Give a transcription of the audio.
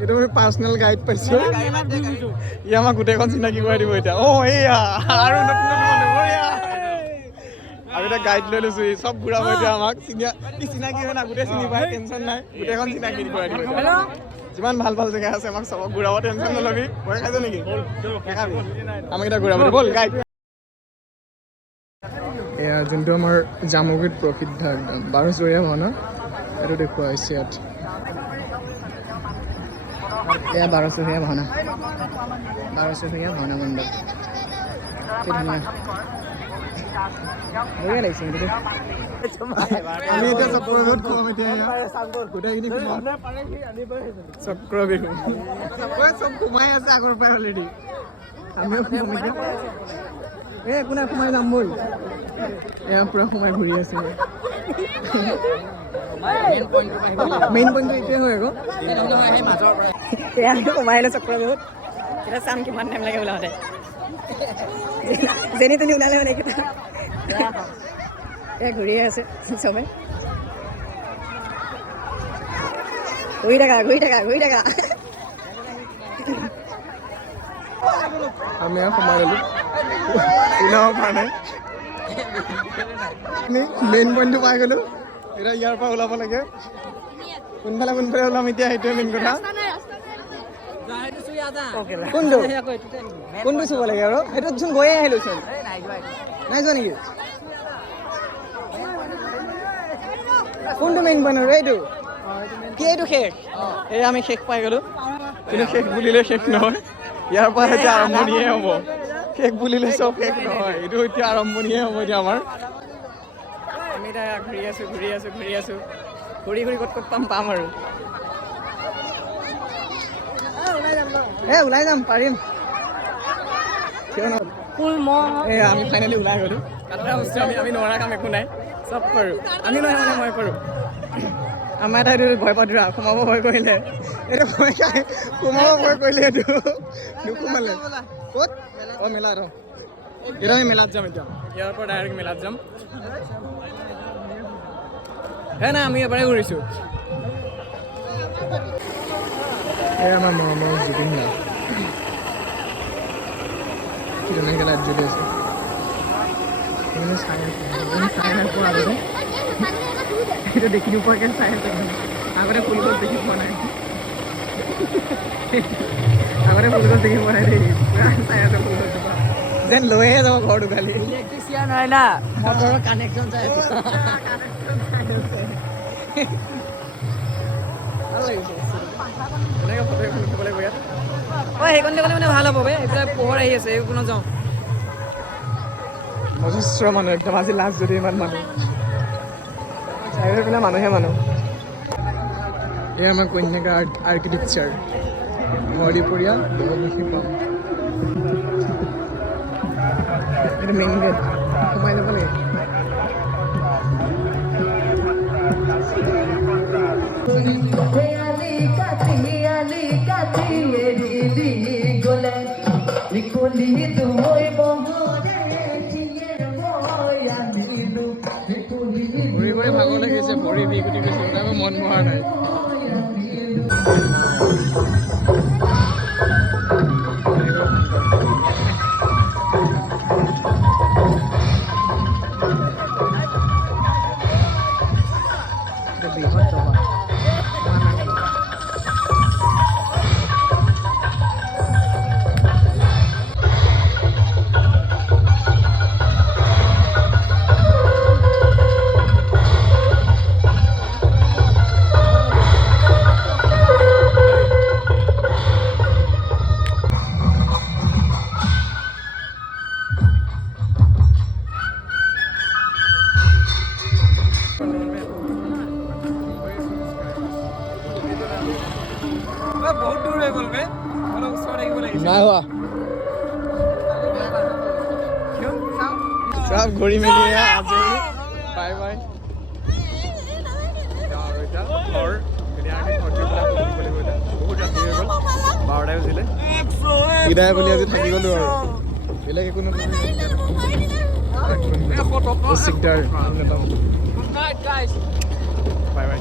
এইটো মই personal guide পাইছোঁ ই আমাক গোটেইখন চিনাকি কৰাই দিব এতিয়া অঁ এয়া আৰু নতুন নতুন মানুহ এয়া আৰু এটা গাইড লৈ লৈছোঁ চব ঘূৰাব এতিয়া আমাক চিনাকি হয় না গোটেই চিনি পায় টেনশ্যন নাই গোটেইখন চিনাকি কৰাই দিব যিমান ভাল ভাল জেগা আছে আমাক চবক ঘূৰাব টেনশ্যন নলবি ভয় খাইছ নেকি আমাক এতিয়া ঘূৰাব ব'ল গাইড এয়া যোনটো আমাৰ জামুগুৰিত প্ৰসিদ্ধ একদম 12জৰীয়া ভাওনা এইটো দেখুওৱা হৈছে ইয়াত এয়া 12জৰীয়া ভাওনা 12জৰীয়া ভাওনা মণ্ডপ কি ধুনীয়া বঢ়িয়া লাগিছে কিন্তু আমি এতিয়া চক্ৰবিহুত খুৱাম এতিয়া গোটেইখিনি খুৱাম চক্ৰবিহু চব সোমাই আছে আগৰ পৰাই অলৰেডি আমিও খুৱাম এতিয়া একো নাই সোমাই যাম ব'ল এয়া পূৰা সোমাই ঘূৰি আছে মেইন পইণ্টটো এইটোৱে হয় আকৌ এয়া সোমাই আহিলে চক্ৰবিহুত এতিয়া চাম কিমান টাইম লাগে ওলাওঁতে যেনি তেনি ওলালে মানে এইকেইটা এয়া ঘূৰিয়ে আছে চবে ঘূৰি থাকা আমি সোমাই গ'লোঁ ওলাব পৰা নাই মেইন পইণ্টটো পাই গ'লোঁ এতিয়া ইয়াৰ পৰা ওলাব লাগে কোনফালে ওলাম এতিয়া সেইটোৱে মেইন কথা কোনটো চুব লাগে আৰু সেইটোতচোন গৈয়ে আহিলোচোন নাই যোৱা নেকি কোনটো মেইন পইণ্ট আৰু এইটো কি এইটো শেষ এই আমি শেষ পাই গ'লোঁ কিন্তু শেষ বুলিলে শেষ নহয় ইয়াৰ পৰা এতিয়া আৰম্ভণিয়ে হ'ব শেষ বুলিলে চব শেষ নহয় এইটো এতিয়া আৰম্ভণিয়ে হ'ব এতিয়া আমাৰ আমি এতিয়া ঘূৰি আছোঁ ঘূৰি ক'ত পাম আৰু ওলাই যাম পাৰিম কিয় নহয় আমি ফাইনেলি ওলাই গ'লোঁ তাতে বস্তু আমি নোৱাৰা কাম একো নাই চব কৰোঁ আমি নহয় মানে মই কৰোঁ আমাৰ এটা এইটো ভয় পাতিৰা সোমাব ভয় কৰিলে এইটো ভয় খাই সোমাব ভয় কৰিলে এইটো নোসোমালে ক'ত অঁ মেলাত এতিয়া আমি মেলাত যাম এতিয়া ইয়াৰ পৰা ডাইৰেক্ট মেলাত যাম হে নাই আমি এবাৰে ঘূৰিছোঁ এই আমাৰ মৰমৰ জুবিন দা কি ধুনীয়াকৈ লাইট জ্বলি আছে চাই নাপোৱা আগতে সেইটো দেখি নোপোৱাকৈ চাই আছে আগতে ফুলগছ দেখি পোৱা নাই দেই চাই আছে ফুলগছজোপা যেন লৈহে যাব ঘৰটো খালি ইলেক্ট্ৰিচিয়ান হয় না মটৰৰ কানেকশ্যন চাই আছে ভাল লাগিছে এনেকৈ ফটো এখন উঠিব লাগিব ইয়াত অঁ সেইখন গ'লে মানে ভাল হ'ব বে এইফালে পোহৰ আহি আছে এইকোনো যাওঁ যথেষ্ট মানুহ একদম আজি লাষ্ট যদি ইমান মানুহ চাৰিওফালে পিনে মানুহে এই আমাৰ কন্যাকা আৰ্কিটেকচাৰ হৰিপৰীয়া বহুমুখী পাম এইটো মেইন গেট সোমাই যাব লাগে ঘূৰি গৈ ভাগৰ লাগিছে ভৰি বিষ উঠি গৈছে আকৌ মন বহা নাই বহুত দূৰ হৈ গ'ল বে অলপ ওচৰত আহিব লাগিছিল নাই হোৱা সব ঘূৰি মেলি আজৰি বাই বাই ঘৰ বহুত ৰাতি হৈ গ'ল 12টাই বাজিলে বিদায় বুলি আজি থাকি গ'লোঁ আৰু বেলেগ একো নহয় দিগদাৰ বাই বাই